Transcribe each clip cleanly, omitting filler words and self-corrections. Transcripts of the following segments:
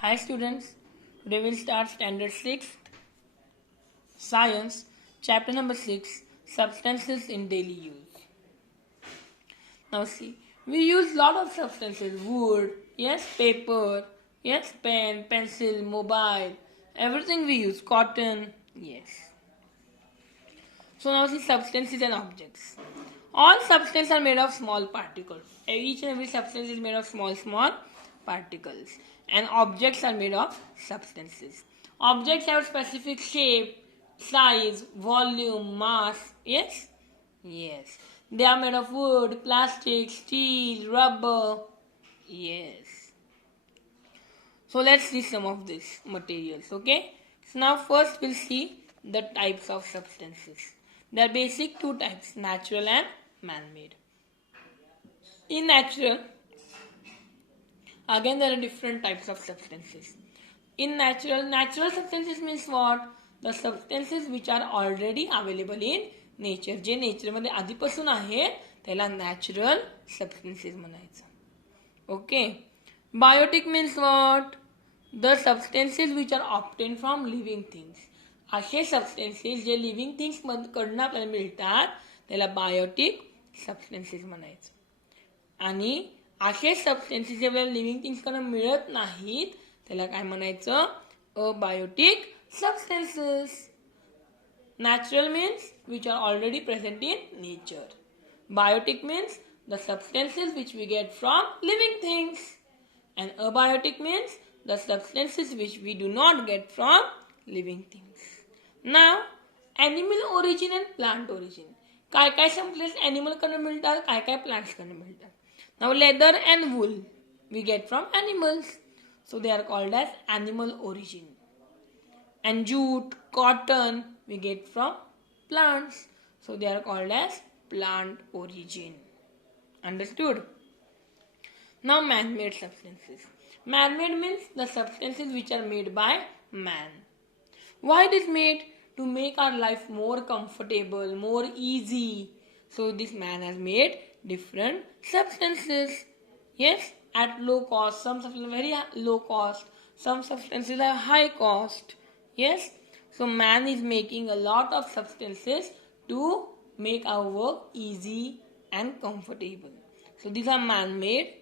Hi students, today we'll start standard 6th science chapter number 6 substances in daily use. Now see, we use lot of substances, wood, yes, paper, yes, pen, pencil, mobile, everything we use, cotton, yes. So now see substances and objects. All substances are made of small particles. Each and every substance is made of small particles. And objects are made of substances. Objects have specific shape, size, volume, mass. Yes? Yes. They are made of wood, plastic, steel, rubber. Yes. So let's see some of these materials. Okay? So now first we'll see the types of substances. There are basic two types, natural and man-made. In natural, again there are different types of substances. In natural substances means what? The substances which are already available in nature. जे नेचरमध्ये आधीपासून आहे त्याला natural substances म्हणायचं. Okay. Biotic means what? The substances which are obtained from living things. असे substances जे living things कडनं आपल्याला मिळतात त्याला बायोटिक सबस्टन्सेस म्हणायचं. आणि असे सबस्टन्सेस जे आपल्याला लिव्हिंग थिंग्स कडनं मिळत नाहीत त्याला काय म्हणायचं? Abiotic substances. Natural means which are already present in nature. Biotic means the substances which we get from living things. And abiotic means the substances which we do not get from living things. Now, animal origin and plant origin. काय काय substances animal कडनं मिळतात, काय काय plants कडनं मिळतात. Now, leather and wool we get from animals. So, they are called as animal origin. And jute, cotton we get from plants. So they are called as plant origin. Understood? Now man-made substances. Man-made means the substances which are made by man. Why it is made? To make our life more comfortable, more easy. So this man has made different substances. Yes, at low cost. Some substances are very low cost. Some substances are high cost. Yes, so man is making a lot of substances to make our work easy and comfortable. So these are man-made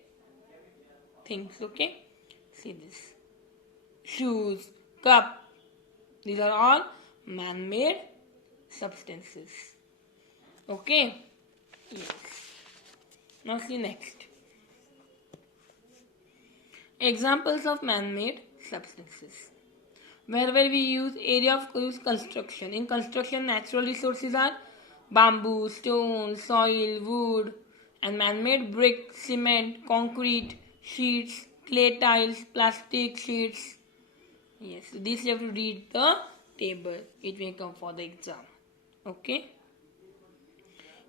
things. Okay, see this shoes, cup. These are all man-made substances. Okay, yes. Now see next. Examples of man-made substances. Where we use area of use construction. In construction, natural resources are bamboo, stone, soil, wood, and man-made brick, cement, concrete, sheets, clay tiles, plastic sheets. Yes, so this you have to read the table. It may come for the exam. Okay.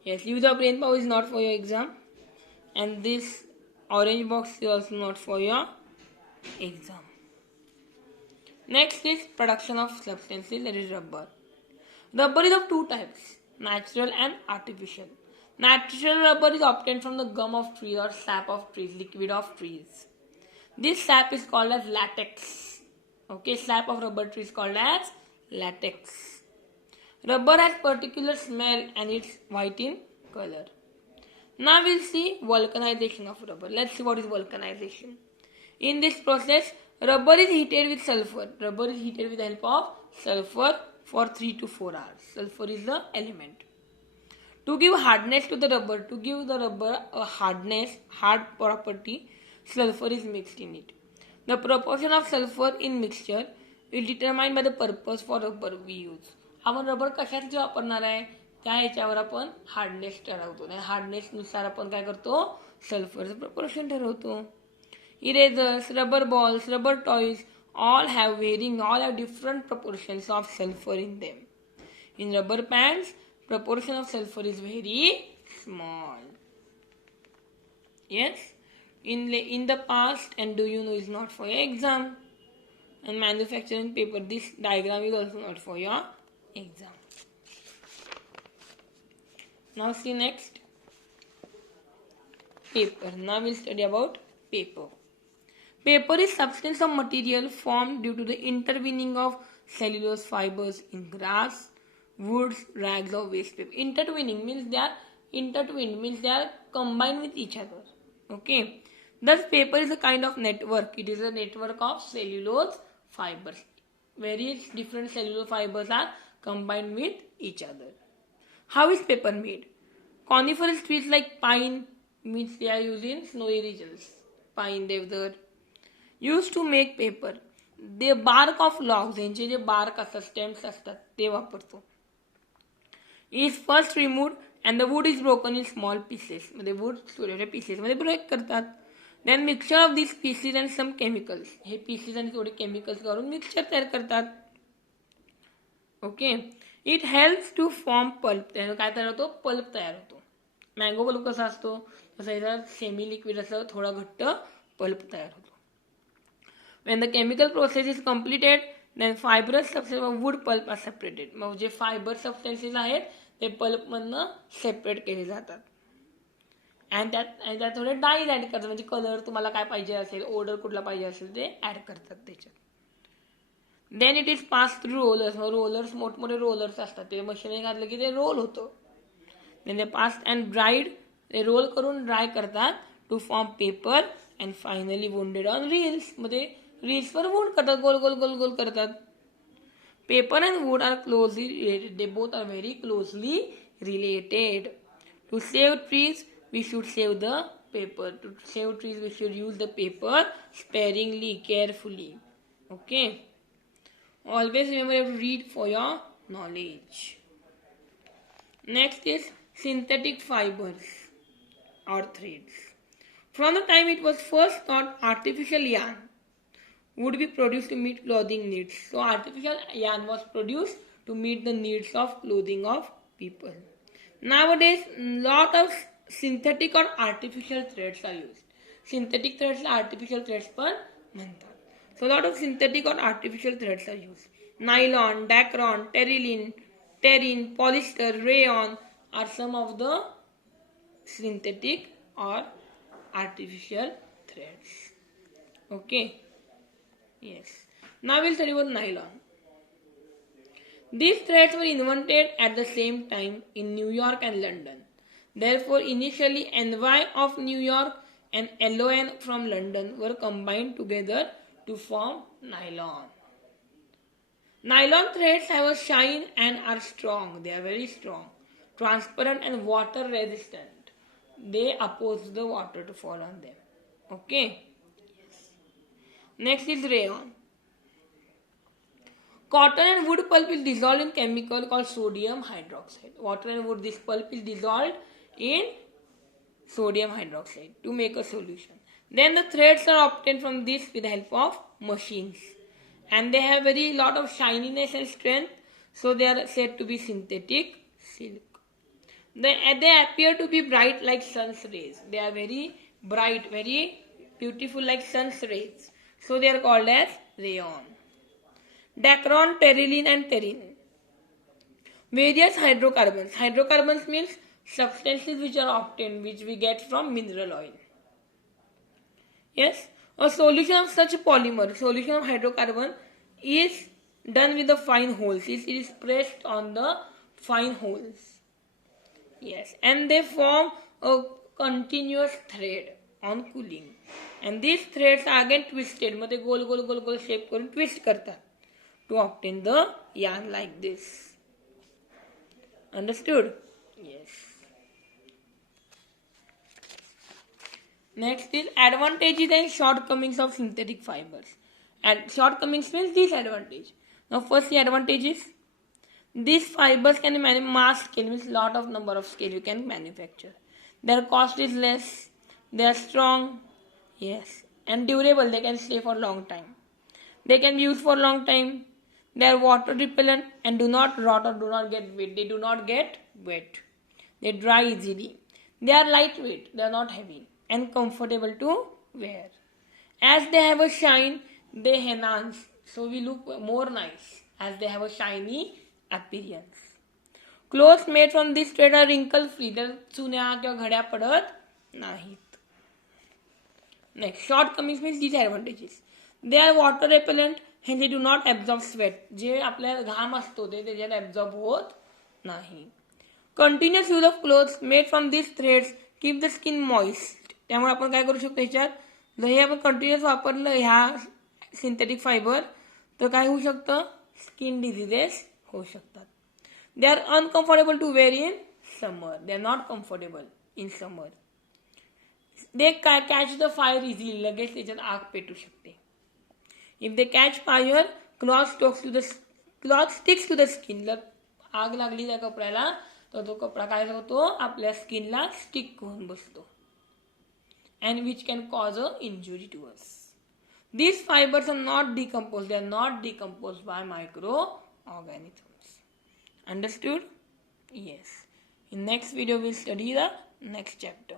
Yes, use of brain power is not for your exam, and this orange box is also not for your exam. Next is production of substances, that is rubber. Rubber is of two types, natural and artificial. Natural rubber is obtained from the gum of trees or sap of trees, liquid of trees. This sap is called as latex. Okay, sap of rubber tree is called as latex. Rubber has particular smell and it's white in color. Now we'll see vulcanization of rubber. Let's see what is vulcanization. In this process, rubber is heated with sulfur. Rubber is heated with the help of sulfur for 3 to 4 hours. Sulfur is the element. To give hardness to the rubber, to give the rubber a hard property, sulfur is mixed in it. The proportion of sulfur in mixture is determined by the purpose for rubber we use. आपण rubber कशासाठी वापरणार आहे त्या ह्याच्यावर आपण hardness ठरवतो. आणि हार्डनेसनुसार आपण काय करतो? सल्फरचं प्रपोर्शन ठरवतो. Erasers, rubber balls, rubber toys all have different proportions of sulfur in them. In rubber bands, proportion of sulfur is very small. Yes, in the past, and do you know is not for your exam. And manufacturing paper, this diagram is also not for your exam. Now see next, paper. Now we'll study about paper. Paper is substance of material formed due to the intervening of cellulose fibers in grass, woods, rags or waste paper. Intertwining means they are intertwined, means they are combined with each other. Okay. Thus paper is a kind of network. It is a network of cellulose fibers. Various different cellulose fibers are combined with each other. How is paper made? Coniferous trees like pine, means they are used in snowy regions. Pine, deodar, used to make paper. The bark of logs, यांचे जे bark असतात, stems असतात, ते वापरतो. Is first removed and the wood is broken in small pieces. मध्ये wood छोट्या pieces मध्ये break करतात. Then mixture of these pieces and some chemicals. Hey pieces आणि थोडे chemicals करून mixture तयार करतात. Okay. It helps to form pulp. त्यानं काय तयार होतो? पल्प तयार होतो. मँगो पल्प कसा असतो? तसा याचा सेमी लिक्विड असं थोडा घट्ट पल्प तयार होतो. When the chemical process is completed, then fibrous substance of wood pulp are separated. Mug J fibre substances आहेत ते पल्प मधनं सेपरेट केले जातात. आणि त्यात थोडे डाईज ऍड करतात, म्हणजे कलर तुम्हाला काय पाहिजे असेल, ऑर्डर कुठला पाहिजे असेल ते ऍड करतात त्याच्यात. Then it is pass through rollers. Rollers मोठमोठे रोलर्स असतात, ते मशीन घातलं की ते रोल होतं. Then they pass and dried. ते रोल करून ड्राय करतात to form paper and finally wounded on reels. मध्ये रील्सवर वुंड करतात, गोल गोल गोल गोल करतात. Paper and wood are closely related. They both are very closely related. To save trees we should save the paper. To save trees we should use the paper sparingly, carefully. Okay. Always remember you have to read for your knowledge. Next is synthetic fibers or threads. From the time it was first thought artificial yarn would be produced to meet clothing needs. So artificial yarn was produced to meet the needs of clothing of people. Nowadays lot of synthetic or artificial threads are used. Synthetic threads artificial threads पण म्हणतात. So lot of synthetic or artificial threads are used. Nylon, dacron, terrin, polyester, rayon are some of the synthetic or artificial threads. Okay. Yes. Now we'll study about nylon. These threads were invented at the same time in New York and London. Therefore, initially NY of New York and LON from London were combined together to form nylon. Nylon threads have a shine and are strong. They are very strong, transparent and water resistant. They oppose the water to fall on them. Okay. Yes. Next is rayon. Cotton and wood pulp is dissolved in chemical called sodium hydroxide. Water and wood, this pulp is dissolved in sodium hydroxide to make a solution. Then the threads are obtained from this with the help of machines, and they have very lot of shininess and strength, so they are said to be synthetic silk. They appear to be bright like sun's rays. They are very bright, very beautiful like sun's rays, so they are called as rayon. Dacron, terylene and terrin. Various hydrocarbons. Hydrocarbons means substances which are obtained, which we get from mineral oil. Yes, a solution of such a polymer, solution of hydrocarbon, is done with the fine holes. It is pressed on the fine holes. Yes, and they form a continuous thread on cooling. And these threads are again twisted. मध्ये गोल गोल गोल गोल shape करून twist करतात to obtain the yarn like this. Understood? Yes. Next is advantages and shortcomings of synthetic fibers. And shortcomings means disadvantage. Now first the advantages. These fibers can be mass scale, means lot of number of scale you can manufacture. Their cost is less. They are strong. Yes. And durable. They can stay for a long time. They can be used for a long time. They are water repellent and do not rot or do not get wet. They do not get wet. They dry easily. They are lightweight. They are not heavy and comfortable to wear. As they have a shine, they enhance. So we look more nice as they have a shiny appearance. Clothes made from this thread are wrinkle free. तर चुन्या किंवा घड्या पडत नाहीत. Next, shortcomings means disadvantages. They are water repellent and they do not absorb sweat. जे आपल्या घाम असतो ते त्याच्यात absorb होत नाही. Continuous use of clothes made from these threads keep the skin moist. त्यामुळे आपण काय करू शकतो ह्याच्यात, जर हे आपण कंटिन्युअस वापरलं ह्या सिंथेटिक फायबर तर काय होऊ शकतं, स्किन डिझिजेस होऊ शकतात. They are uncomfortable to wear in summer. They are not comfortable in summer. They catch the fire easily. लगेच त्याच्यात आग पेटू शकते. If they catch fire cloth sticks to the skin. जर आग लागली त्या कपड्याला तर तो कपडा काय होतो, आपल्या स्किनला स्टिक होऊन बसतो. And which can cause a injury to us. These fibers are not decomposed. They are not decomposed by microorganisms. Understood? Yes. In next video we'll study the next chapter.